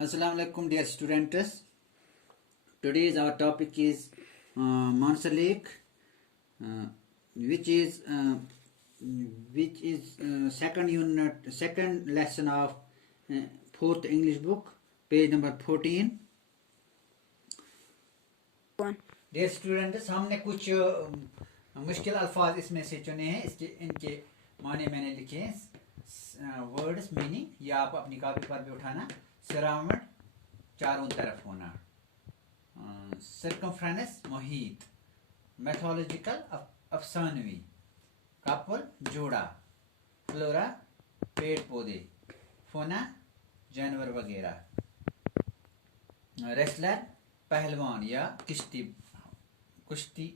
Assalamu alaikum, dear students. Today's our topic is Mansar Lake, which is second lesson of fourth English book, page number 14. Dear students, हमने कुछ मुश्किल अल्फाज इसमें से चुने हैं. इनके माने मैंने लिखे हैं. वर्ड्स मीनिंग या आप अपनी कॉपी पर भी उठाना. सराउंड चारों तरफ होना. सर्कमफ्रेंस मुहीत. मैथोलॉजिकल अफसानवी. कपल जोड़ा. फ्लोरा पेड़ पौधे. फोना जानवर वगैरह. रेसलर पहलवान या कुश्ती.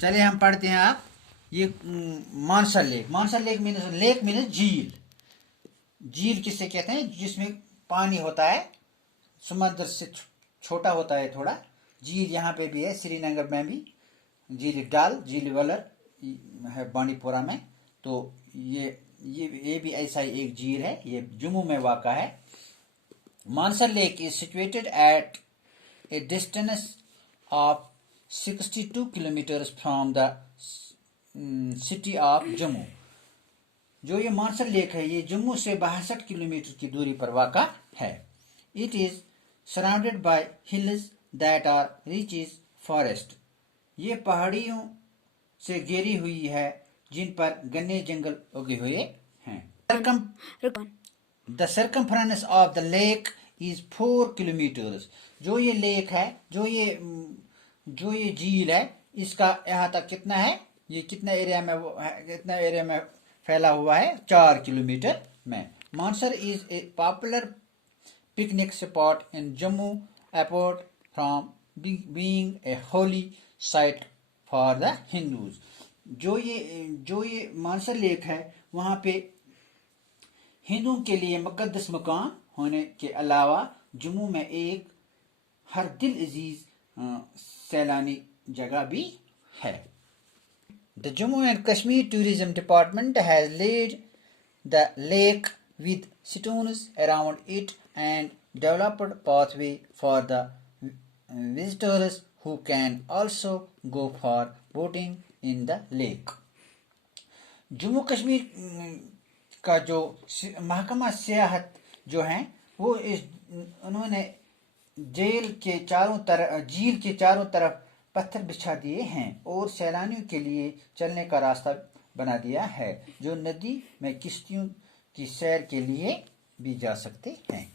चलिए हम पढ़ते हैं. आप ये मानसर लेक मीन्स झील. झील किससे कहते हैं? जिसमें पानी होता है, समुद्र से छोटा होता है थोड़ा. झील यहाँ पे भी है, श्रीनगर में भी झील डाल, झील वलर है बांडीपुरा में. तो ये भी ऐसा ही एक झील है. ये जम्मू में वाक़ा है. Mansar Lake is situated at a distance of 62 kilometers from the city of Jammu. जो ये मानसर लेक है, ये जम्मू से 62 किलोमीटर की दूरी पर वाक़ा है. It is surrounded by hills that are rich in forest. ये पहाड़ियों से घेरी हुई है जिन पर घने जंगल उगे हुए हैं. The circumference of the lake is 4 kilometers. जो ये लेक है, जो ये झील है, इसका यहाँ तक कितना है? ये कितना एरिया में फैला हुआ है? 4 किलोमीटर में. Mansar is a popular picnic spot in Jammu apart from being a holy site for the Hindus. जो ये मानसर लेक है, वहाँ पे हिंदुओं के लिए मुकद्दस मकाम होने के अलावा जम्मू में एक हर दिल अजीज सैलानी जगह भी है. The Jammu and Kashmir Tourism Department has laid the lake with stones around it and developed pathway for the visitors who can also go for boating in the lake. Jammu Kashmir का जो महकमा सियाहत जो है, वो उन्होंने झील के चारों तरफ पत्थर बिछा दिए हैं और सैलानियों के लिए चलने का रास्ता बना दिया है, जो नदी में किश्तियों की सैर के लिए भी जा सकते हैं.